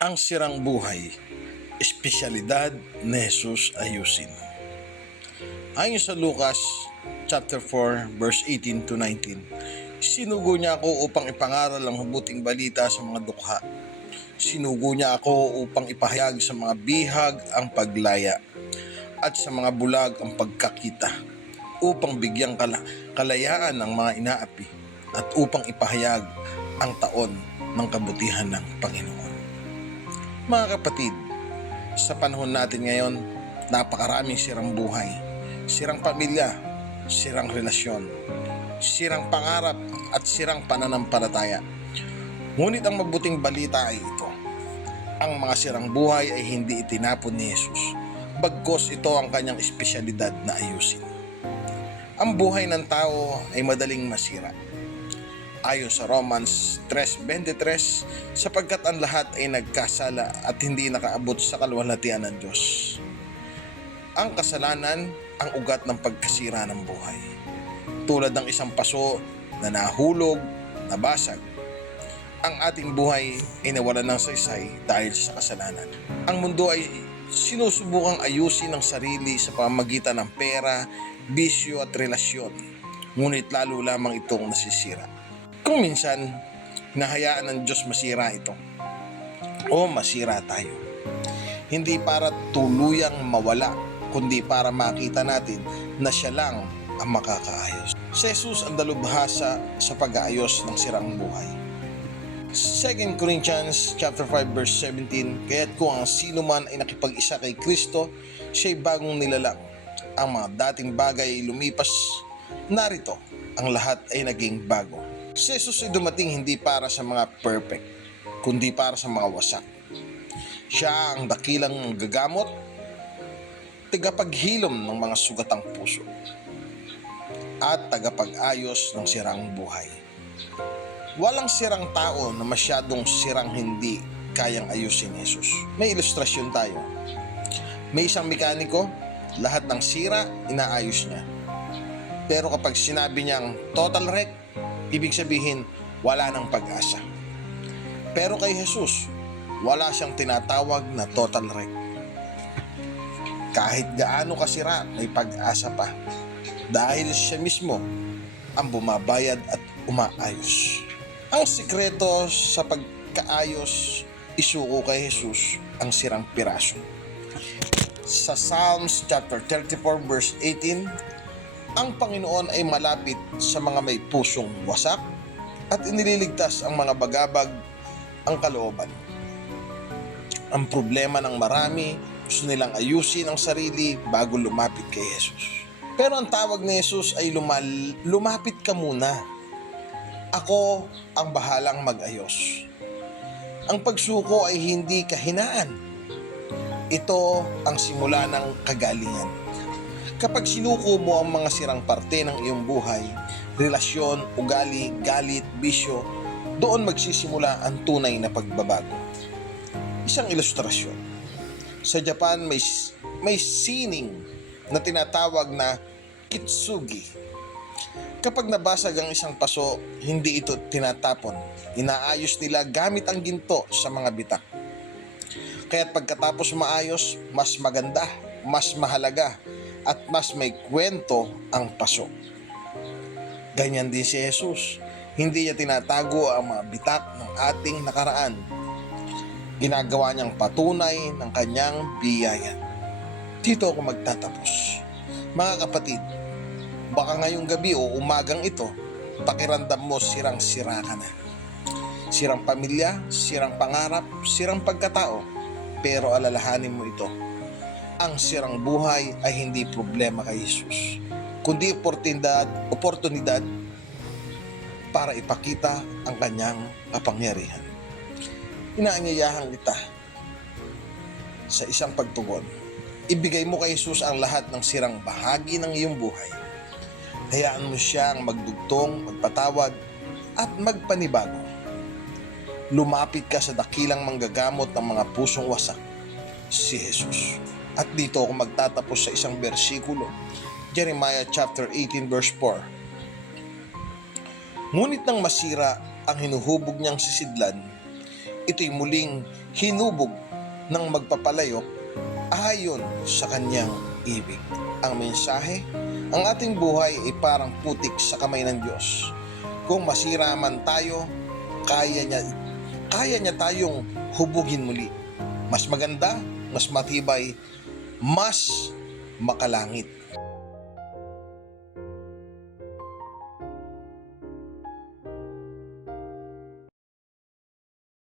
ang sirang buhay, espesyalidad ni Jesus ayusin. Ayon sa Lucas chapter 4 verse 18 to 19, sinugo niya ako upang ipangaral ang mabuting balita sa mga dukha. Sinugo niya ako upang ipahayag sa mga bihag ang paglaya at sa mga bulag ang pagkakita upang bigyang kala- kalayaan ng mga inaapi at upang ipahayag ang taon ng kabutihan ng Panginoon. Mga kapatid, sa panahon natin ngayon, napakaraming sirang buhay, sirang pamilya, sirang relasyon, sirang pangarap at sirang pananampalataya. Ngunit ang mabuting balita ay ito. Ang mga sirang buhay ay hindi itinapon ni Jesus. Bagkos ito ang kanyang espesyalidad na ayusin. Ang buhay ng tao ay madaling masira. Ayon sa Romans 3.23, sapagkat ang lahat ay nagkasala at hindi nakaabot sa kaluwalhatian ng Diyos. Ang kasalanan ang ugat ng pagkasira ng buhay. Tulad ng isang paso na nahulog, nabasag. Ang ating buhay ay nawalan ng saysay dahil sa kasalanan. Ang mundo ay sinusubukang ayusin ang sarili sa pamamagitan ng pera, bisyo at relasyon. Ngunit lalo lamang itong nasisira. Kung minsan, nahayaan ng Diyos masira ito. O masira tayo. Hindi para tuluyang mawala, kundi para makita natin na siya lang ang makakaayos. Si Jesus ang dalubhasa sa pag-aayos ng sirang buhay. 2 Corinthians chapter 5 verse 17 Kaya't kung ang sino man ay nakipag-isa kay Kristo, siya'y bagong nilalang. Ang mga dating bagay ay lumipas, narito, ang lahat ay naging bago. Si Jesus ay dumating hindi para sa mga perfect, kundi para sa mga wasak. Siya ang dakilang gagamot, tagapaghilom ng mga sugatang puso, at tagapag-ayos ng sirang buhay. Walang sirang tao na masyadong sirang hindi kayang ayusin ni Jesus. May ilustrasyon tayo. May isang mekaniko, lahat ng sira, inaayos niya. Pero kapag sinabi niyang total wreck, ibig sabihin wala ng pag-asa. Pero kay Jesus, wala siyang tinatawag na total wreck. Kahit gaano kasira, may pag-asa pa. Dahil siya mismo ang bumabayad at umaayos. Ang sikreto sa pagkaayos, isuko kay Jesus ang sirang piraso. Sa Psalms chapter 34 verse 18, ang Panginoon ay malapit sa mga may pusong wasak at inililigtas ang mga bagabag ang kalooban. Ang problema ng marami, gusto nilang ayusin ang sarili bago lumapit kay Jesus. Pero ang tawag ni Jesus ay lumal- lumapit ka muna. Ako ang bahalang mag-ayos. Ang pagsuko ay hindi kahinaan. Ito ang simula ng kagalingan. Kapag sinuko mo ang mga sirang parte ng iyong buhay, relasyon, ugali, galit, bisyo, doon magsisimula ang tunay na pagbabago. Isang ilustrasyon. Sa Japan may may sining na tinatawag na kitsugi. Kapag nabasag ang isang paso, hindi ito tinatapon. Inaayos nila gamit ang ginto sa mga bitak. Kaya't pagkatapos maayos, mas maganda, mas mahalaga, at mas may kwento ang paso. Ganyan din si Jesus. Hindi niya tinatago ang mga bitak ng ating nakaraan. Ginagawa niyang patunay ng kanyang biyaya. Dito ako magtatapos. Mga kapatid, baka ngayong gabi o umagang ito, pakiramdam mo sirang-sira ka na. Sirang pamilya, sirang pangarap, sirang pagkatao, pero alalahanin mo ito. Ang sirang buhay ay hindi problema kay Jesus, kundi oportunidad, oportunidad para ipakita ang kanyang kapangyarihan. Inaanyayahan kita sa isang pagtugon. Ibigay mo kay Jesus ang lahat ng sirang bahagi ng iyong buhay. Hayaan mo siyang magdugtong, magpatawad, at magpanibago. Lumapit ka sa dakilang manggagamot ng mga pusong wasak, si Jesus. At dito ako magtatapos sa isang bersikulo, Jeremiah chapter 18 verse 4. Ngunit nang masira ang hinuhubog niyang sisidlan, ito'y muling hinubog ng magpapalayo ayon sa kanyang ibig. Ang mensahe, ang ating buhay ay parang putik sa kamay ng Diyos. Kung masira man tayo, kaya niya, kaya niya tayong hubugin muli. Mas maganda, mas matibay, mas makalangit.